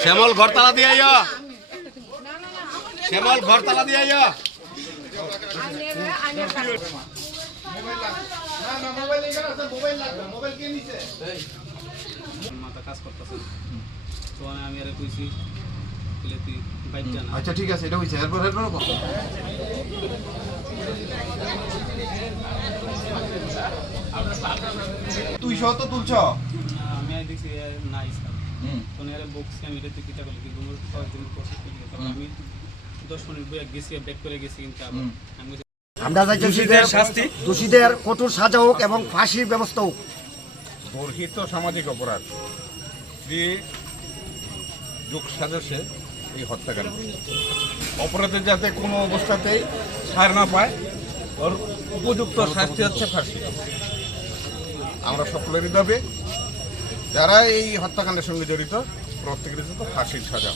শ্যামল ঘরতলা দিয়ে আইয়া। শ্যামল ঘরতলা দিয়ে আইয়া। মাথা কাজ করতেছে তো আমি আমি আরে কইছি বলে তুই বাইক জানা আচ্ছা ঠিক আছে এটা হয়েছে এরপর এরপর? তুই সহ তো তুলছ? আমি আর দেখছি নাই বকছি আমি এটা তুই কিটা করলি? কি প্রসেস করলি। তখন আমি দশ মিনিট বইয়া গেছি ব্যাক করে গেছি কিন্তু আবার। আমি আমরা চাইছি দোষীদের শাস্তি। দোষীদের কঠোর সাজা হোক এবং ফাঁসির ব্যবস্থা হোক। গর্হিত সামাজিক অপরাধ যোগ সাজসে এই হত্যাকাণ্ড। অপরাধের যাতে কোনো অবস্থাতেই ছাড় না পায় ওর উপযুক্ত শাস্তি হচ্ছে ফাঁসি। আমরা সকলেরই দাবি যারা এই হত্যাকাণ্ডের সঙ্গে জড়িত প্রত্যেকের জন্য ফাঁসির সাজা।